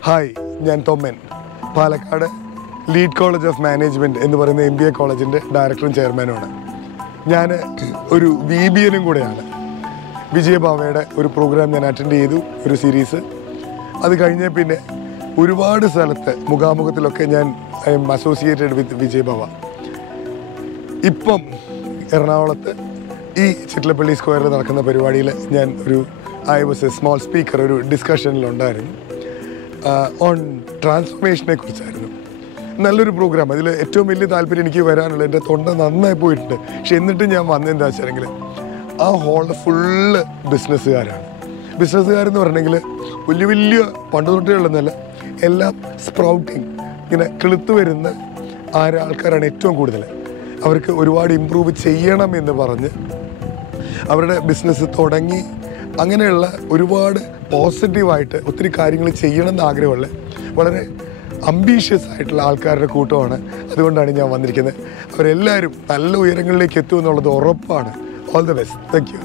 Hi, ഞാൻ Thomman. Palakkad lead college of management എന്ന് പറയുന്ന MBA കോളേജിൻ്റെ ഡയറക്ടറും ചെയർമാനുമാണ്. ഞാൻ ഒരു VBNും കൂടെയാണ്. വിജയഭാവയുടെ ഒരു പ്രോഗ്രാം ഞാൻ അറ്റൻഡ് ചെയ്തു, ഒരു സീരീസ്. അത് കഴിഞ്ഞ പിന്നെ ഒരുപാട് സ്ഥലത്ത് മുഖാമുഖത്തിലൊക്കെ ഞാൻ ഐ എം അസോസിയേറ്റഡ് വിത്ത് വിജയഭാവ. ഇപ്പം എറണാകുളത്ത് ഈ ചിറ്റലപ്പള്ളി സ്ക്വയറിൽ നടക്കുന്ന പരിപാടിയിൽ ഞാൻ I was A small speaker, ഒരു ഡിസ്കഷനിലുണ്ടായിരുന്നു. ഓൺ ട്രാൻസ്ഫോർമേഷനെ കുറിച്ചായിരുന്നു. നല്ലൊരു പ്രോഗ്രാം. അതിൽ ഏറ്റവും വലിയ താല്പര്യം എനിക്ക് വരാനുള്ള, എൻ്റെ തൊണ്ട നന്നായി പോയിട്ടുണ്ട്. പക്ഷെ എന്നിട്ട് ഞാൻ വന്നെന്താ വെച്ചാൽ ആ ഹാളിൽ ഫുള്ള് ബിസിനസ്സുകാരെന്ന് പറഞ്ഞെങ്കിൽ വലിയ വലിയ പണ്ട് തൊട്ടുകളൊന്നുമല്ല, എല്ലാം സ്പ്രൗട്ടിങ്, ഇങ്ങനെ കിളുത്ത് വരുന്ന ആൾക്കാരാണ് ഏറ്റവും കൂടുതൽ. അവർക്ക് ഒരുപാട് ഇമ്പ്രൂവ് ചെയ്യണം എന്ന് പറഞ്ഞ് അവരുടെ ബിസിനസ് തുടങ്ങി അങ്ങനെയുള്ള ഒരുപാട് പോസിറ്റീവായിട്ട് ഒത്തിരി കാര്യങ്ങൾ ചെയ്യണമെന്ന് ആഗ്രഹമുള്ള വളരെ അംബീഷ്യസ് ആയിട്ടുള്ള ആൾക്കാരുടെ കൂട്ടമാണ്. അതുകൊണ്ടാണ് ഞാൻ വന്നിരിക്കുന്നത്. അവരെല്ലാവരും നല്ല ഉയരങ്ങളിലേക്ക് എത്തുമെന്നുള്ളത് ഉറപ്പാണ്. All the best. Thank you.